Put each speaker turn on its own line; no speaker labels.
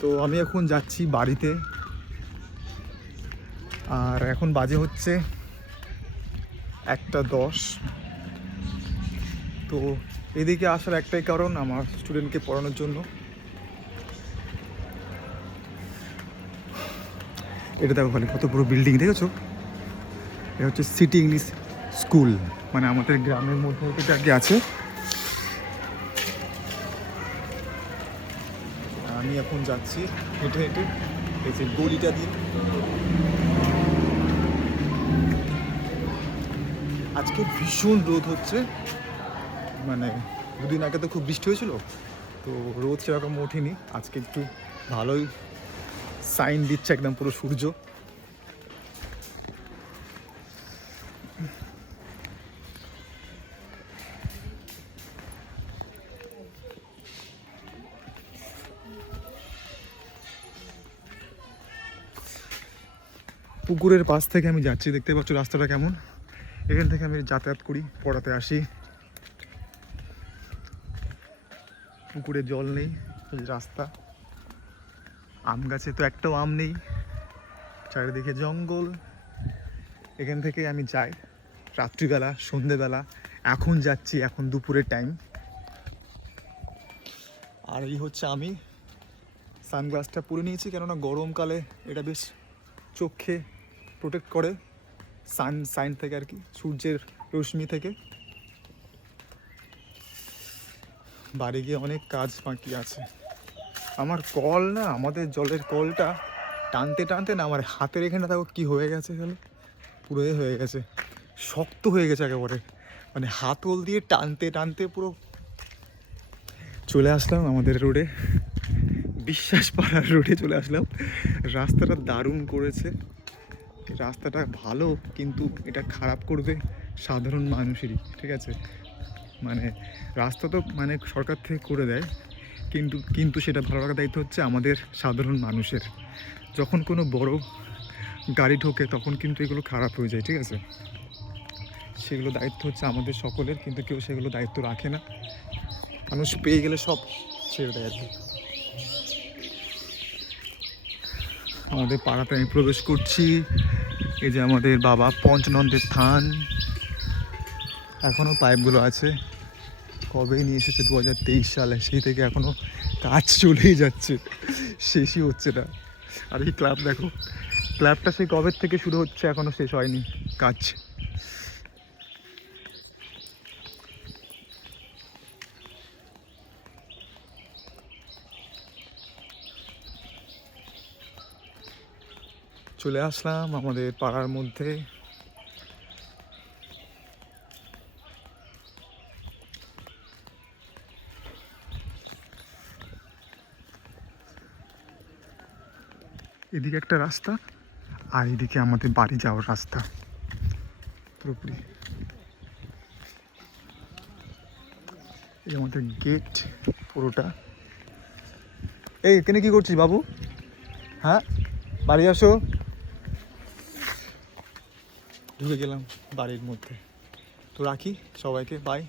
তো আমি এখন যাচ্ছি বাড়িতে। আর এখন বাজে হচ্ছে একটা দশ। তো এদিকে আসার একটাই কারণ আমার স্টুডেন্টকে পড়ানোর জন্য। এটা দেখো খালি কত বড় বিল্ডিং দেখেছ? এটা হচ্ছে সিটি ইংলিশ স্কুল মানে আমাদের গ্রামের মধ্যে আছে। আমি এখন যাচ্ছি হেঁটে হেঁটে। এসে গলিটা দিন আজকে ভীষণ রোদ হচ্ছে। মানে দুদিন আগে তো খুব বৃষ্টি হয়েছিল, তো রোদ সেরকম ওঠেনি। আজকে একটু ভালোই সাইন দিচ্ছে একদম পুরো সূর্য। পুকুরের পাশ থেকে আমি যাচ্ছি। দেখতে পাচ্ছ রাস্তাটা কেমন? এখান থেকে আমি যাতায়াত করি, পড়াতে আসি। পুকুরে জল নেই রাস্তা। আম গাছে তো একটাও আম নেই। চারিদিকে জঙ্গল। এখান থেকে আমি যাই। রাত্রিবেলা, সন্ধেবেলা। এখন যাচ্ছি, এখন দুপুরের টাইম আর এই হচ্ছে আমি। সানগ্লাসটা পরে নিয়েছি, কেননা গরমকালে এটা বেশ চোখে প্রোটেক্ট করে সান সাইন থেকে আর কি, সূর্যের রশ্মি থেকে। বাড়ি গিয়ে অনেক কাজ বাকি আছে। আমার কল না, আমাদের জলের কলটা টানতে টানতে না, আমার হাতের এখানে দেখো কি হয়ে গেছে গেল পুরো হয়ে গেছে। শক্ত হয়ে গেছে একেবারে। মানে হাতল দিয়ে টানতে টানতে পুরো চলে আসলাম আমাদের রোডে বিশ্বাস পাড়ার রোডে চলে আসলাম। রাস্তাটা দারুণ করেছে। রাস্তাটা ভালো, কিন্তু এটা খারাপ করবে সাধারণ মানুষেরই, ঠিক আছে? মানে রাস্তা তো মানে সরকার থেকে করে দেয়, কিন্তু কিন্তু সেটা ভালো রাখার দায়িত্ব হচ্ছে আমাদের সাধারণ মানুষের। যখন কোনো বড় গাড়ি ঢোকে, তখন কিন্তু এগুলো খারাপ হয়ে যায়, ঠিক আছে? সেগুলো দায়িত্ব হচ্ছে আমাদের সকলের, কিন্তু কেউ সেগুলো দায়িত্ব রাখে না। মানুষ পেয়ে গেলে সব ছেড়ে দেয় আর কি। আমাদের পাড়াতে আমি প্রবেশ করছি। এই যে আমাদের বাবা পঞ্চনন্দের থান। এখনও পাইপগুলো আছে। কবে নিয়ে এসেছে? দু হাজার তেইশ সালে। সেই থেকে এখনও কাজ চলেই যাচ্ছে। শেষই হচ্ছে না। আর এই ক্লাব দেখো, ক্লাবটা সেই কবের থেকে শুরু হচ্ছে এখনও শেষ হয়নি। কাজ চলে আসলাম আমাদের পাড়ার মধ্যে। এদিকে একটা রাস্তা আর এদিকে আমাদের বাড়ি যাওয়ার রাস্তা। পুরোপুরি। এই আমাদের গেট পুরোটা। এই, এখানে কি করছিস বাবু? হ্যাঁ? বাড়ি আসো। ঢুকে গেলাম বাড়ির মধ্যে। তো রাখি সবাইকে বাই